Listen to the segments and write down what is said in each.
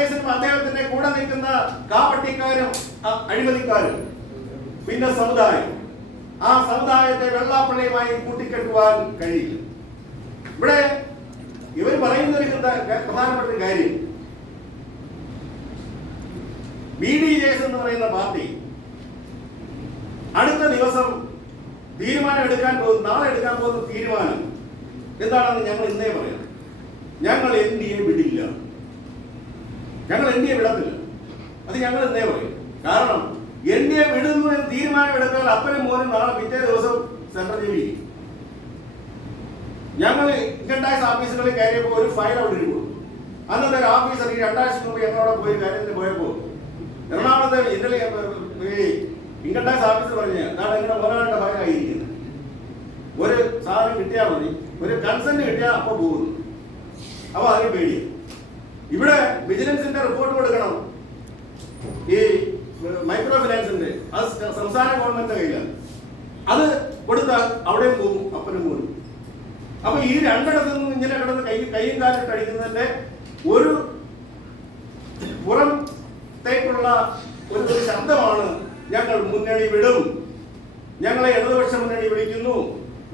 നടേശനും അദ്ദേഹത്തിന്റെ കൂടെ നിൽക്കുന്ന കാപ്പട്ടിക്കാരും അഴിമതിക്കാരും പിന്നെ സമുദായം, ആ സമുദായത്തെ വെള്ളാപ്പള്ളിയുമായി കൂട്ടിക്കെട്ടുവാൻ കഴിയില്ല. ഇവിടെ ഇവർ പറയുന്ന ഒരു പ്രധാനപ്പെട്ട കാര്യം, BDJS എന്ന് പറയുന്ന പാർട്ടി അടുത്ത ദിവസം തീരുമാനം എടുക്കാൻ പോകുന്നു, നാളെ എടുക്കാൻ പോകുന്ന തീരുമാനം എന്താണെന്ന് ഞങ്ങൾ ഇന്നേ പറയാം. ഞങ്ങൾ NDA വിടില്ല, ഞങ്ങൾ NDA വിടത്തില്ല. അത് ഞങ്ങൾ ഇന്നേ പറയും. കാരണം NDA വിടുന്നു എന്ന് തീരുമാനം എടുത്താൽ അപ്പനും മോനും നാളെ പിറ്റേ ദിവസം സെൻട്രൽ ജയിലിൽ. ഞങ്ങൾ ഇൻകം ടാക്സ് ഓഫീസുകളിൽ കയറിയപ്പോൾ ഒരു ഫയൽ അവിടെ ഇരിക്കും. അന്നത്തെ ഒരു ഓഫീസർ ഈ 2 ആഴ്ച മുമ്പ് ഞങ്ങളവിടെ പോയി കാര്യത്തിന് പോയപ്പോൾ എറണാകുളത്തെ ഇന്നലെ ഇൻകം ടാക്സ് ഓഫീസർ പറഞ്ഞ് നാളെ ഇങ്ങനെ ഒരാളുടെ ഫയലായിരിക്കുന്നത്. ഒരു സാധനം കിട്ടിയാൽ മതി, ഒരു കൺസെന്റ് കിട്ടിയാൽ അപ്പോൾ പോകുന്നു. അപ്പൊ അതിന് പേടി. ഇവിടെ വിജിലൻസിന്റെ റിപ്പോർട്ട് കൊടുക്കണം, ഈ മൈക്രോ ഫിനാൻസിന്റെ, അത് സംസ്ഥാന ഗവൺമെന്റിന്റെ കയ്യിലാണ്. അത് കൊടുത്താൽ അവിടെയും പോകും, അപ്പനും പോകും. അപ്പൊ ഈ രണ്ടിടത്തു നിന്നും ഇങ്ങനെ കിടന്ന് കൈയും കാലിട്ട് അടിക്കുന്നതിന്റെ ഒരു പുറത്തേക്കുള്ള ഒരു ശബ്ദമാണ് ഞങ്ങൾ മുന്നണി വിടും, ഞങ്ങളെ ഇടതുപക്ഷ മുന്നണി വിളിക്കുന്നു,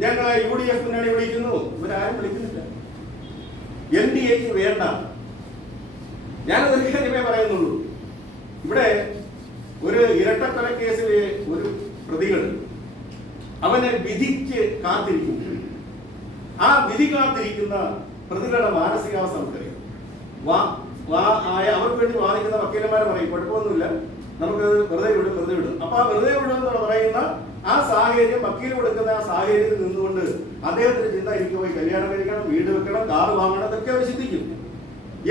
ഞങ്ങളെ UDF മുന്നണി വിളിക്കുന്നു. ഇവരാരും വിളിക്കുന്നില്ല. NDAക്ക് വേണ്ട. ഞാനതൊരു കാര്യമേ പറയുന്നുള്ളൂ. ഇവിടെ ഒരു ഇരട്ടക്കൊല കേസിലെ ഒരു പ്രതികൾ അവനെ വിധിക്ക് കാത്തിരിക്കും. ആ വിധി കാത്തിരിക്കുന്ന പ്രതികളുടെ മാനസികാവസ്ഥ നമുക്കറിയാം. അവർക്ക് വേണ്ടി വാദിക്കുന്ന വക്കീലന്മാരെ പറയും കുഴപ്പമൊന്നുമില്ല, നമുക്കത് വെറുതെ വിടും. അപ്പൊ ആ വെറുതെ വിടും എന്ന് പറയുന്ന ആ സാഹചര്യം, വക്കീൽ കൊടുക്കുന്ന ആ സാഹചര്യത്തിൽ നിന്നുകൊണ്ട് അദ്ദേഹത്തിന് ചിന്ത എനിക്ക് പോയി കല്യാണം കഴിക്കണം, വീട് വെക്കണം, കാറ് വാങ്ങണം, ഇതൊക്കെ അവർ ചിന്തിക്കും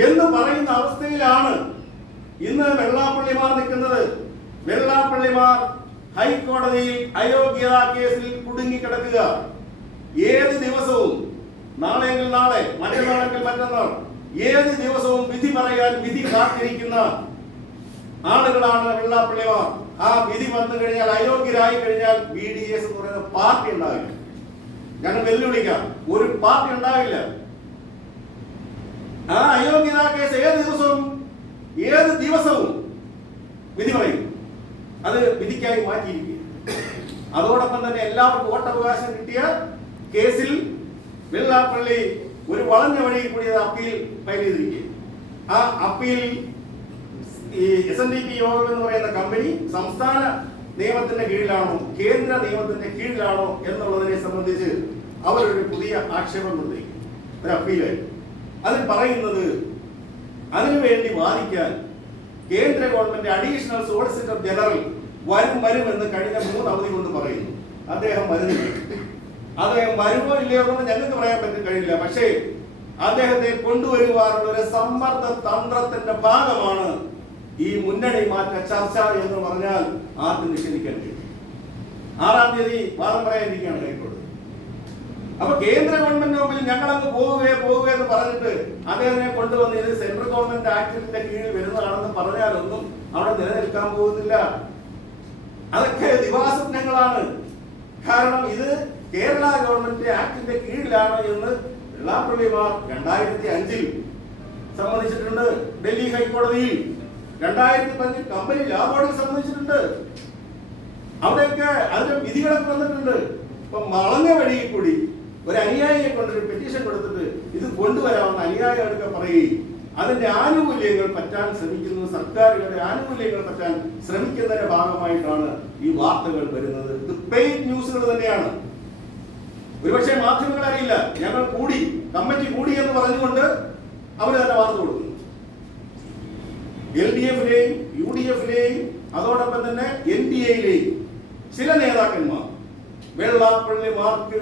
എന്ന് പറയുന്ന അവസ്ഥയിലാണ് ഇന്ന് വെള്ളാപ്പള്ളിമാർ നിൽക്കുന്നത്. വെള്ളാപ്പള്ളിമാർ ഹൈക്കോടതിയിൽ അയോഗ്യതാ കേസിൽ കുടുങ്ങിക്കിടക്കുക. ഏത് ദിവസവും, നാളെയെങ്കിൽ നാളെ, മറ്റന്നാളെങ്കിൽ മറ്റന്നാൾ, ഏത് ദിവസവും വിധി പറയാൻ വിധി കാത്തിരിക്കുന്ന ആളുകളാണ് വെള്ളാപ്പള്ളിമാർ. ആ വിധി വന്നു കഴിഞ്ഞാൽ, അയോഗ്യരായി കഴിഞ്ഞാൽ BDS എന്ന് പറയുന്ന പാർട്ടി ഉണ്ടാവില്ല. ഞങ്ങൾ വെല്ലുവിളിക്കാം, ഒരു പാർട്ടി ഉണ്ടാവില്ല. ആ അയോഗ്യതാ കേസ് ഏത് ദിവസവും വിധി പറയും. അത് വിധിക്കായി മാറ്റിയിരിക്കുക. അതോടൊപ്പം തന്നെ എല്ലാവർക്കും വോട്ടവകാശം കിട്ടിയ കേസിൽ വെള്ളാപ്പള്ളി ഒരു വളഞ്ഞ വഴിയിൽ കൂടി അപ്പീൽ ഫയൽ ചെയ്തിരിക്കുക. ആ അപ്പീൽ ഈ SNDP യോഗം എന്ന് പറയുന്ന കമ്പനി സംസ്ഥാന നിയമത്തിന്റെ കീഴിലാണോ കേന്ദ്ര നിയമത്തിന്റെ കീഴിലാണോ എന്നുള്ളതിനെ സംബന്ധിച്ച് അവരൊരു പുതിയ ആക്ഷേപം നിർദ്ദേശിക്കും, ഒരു അപ്പീലായി. അതിൽ പറയുന്നത് അതിനുവേണ്ടി വാദിക്കാൻ കേന്ദ്ര ഗവൺമെന്റ് അഡീഷണൽ സോളിസിറ്റർ ജനറൽ വരും എന്ന് കഴിഞ്ഞ 3 അവധി കൊണ്ട് പറയുന്നു. അദ്ദേഹം വരുന്നില്ല. അദ്ദേഹം വരുമോ ഇല്ലയോ എന്ന് ഞങ്ങൾക്ക് പറയാൻ കഴിയില്ല. പക്ഷേ അദ്ദേഹത്തെ കൊണ്ടുവരുവാനുള്ള ഒരു സമ്മർദ്ദ തന്ത്രത്തിന്റെ ഭാഗമാണ് ഈ മുന്നണി മാറ്റ ചർച്ച എന്ന് പറഞ്ഞാൽ ആർക്കും നിഷേധിക്കാൻ കഴിയും. 6-ാം തീയതി വാദം പറയാനിരിക്കുകയാണ് ഹൈക്കോടതി. അപ്പൊ കേന്ദ്ര ഗവൺമെന്റ് മുമ്പിൽ ഞങ്ങളങ്ങ് പോവുക എന്ന് പറഞ്ഞിട്ട് അദ്ദേഹത്തിനെ കൊണ്ടുവന്ന് ഇത് സെൻട്രൽ ഗവൺമെന്റ് ആക്ടിന്റെ കീഴിൽ വരുന്നതാണെന്ന് പറഞ്ഞാലൊന്നും അവിടെ നിലനിൽക്കാൻ പോകുന്നില്ല. അതൊക്കെ ദിവാസ്വപ്നങ്ങളാണ്. കാരണം ഇത് കേരള ഗവൺമെന്റ് ആക്ടിന്റെ കീഴിലാണ് എന്ന് വെള്ളാപ്പള്ളിമാർ 2005-ൽ സമ്മതിച്ചിട്ടുണ്ട്. ഡൽഹി ഹൈക്കോടതിയിൽ 2015 കമ്പനി ലാ ബോർഡിൽ സമ്മതിച്ചിട്ടുണ്ട്. അവിടെയൊക്കെ അതിന്റെ വിധികളൊക്കെ വന്നിട്ടുണ്ട്. ഇപ്പൊ വളഞ്ഞ വഴിയിൽ കൂടി ഒരു അനുയായിയെ കൊണ്ടൊരു പെറ്റീഷൻ കൊടുത്തിട്ട് ഇത് കൊണ്ടുവരാമെന്ന് അനുയായികളൊക്കെ പറയുകയും അതിന്റെ ആനുകൂല്യങ്ങൾ പറ്റാൻ ശ്രമിക്കുന്നത്, സർക്കാരുകളുടെ ആനുകൂല്യങ്ങൾ പറ്റാൻ ശ്രമിക്കുന്നതിന്റെ ഭാഗമായിട്ടാണ് ഈ വാർത്തകൾ വരുന്നത്. ഇത് പെയ്ഡ് ന്യൂസുകൾ തന്നെയാണ്. ഒരുപക്ഷെ മാധ്യമങ്ങൾ അറിയില്ല, ഞങ്ങൾ കമ്മിറ്റി കൂടി എന്ന് പറഞ്ഞുകൊണ്ട് അവർ തന്നെ വാർത്ത കൊടുക്കുന്നു. LDF-ലെയും UDF-ലെയും അതോടൊപ്പം തന്നെ NDA-യിലെയും ചില നേതാക്കന്മാർ വെള്ളാപ്പള്ളിമാർക്ക്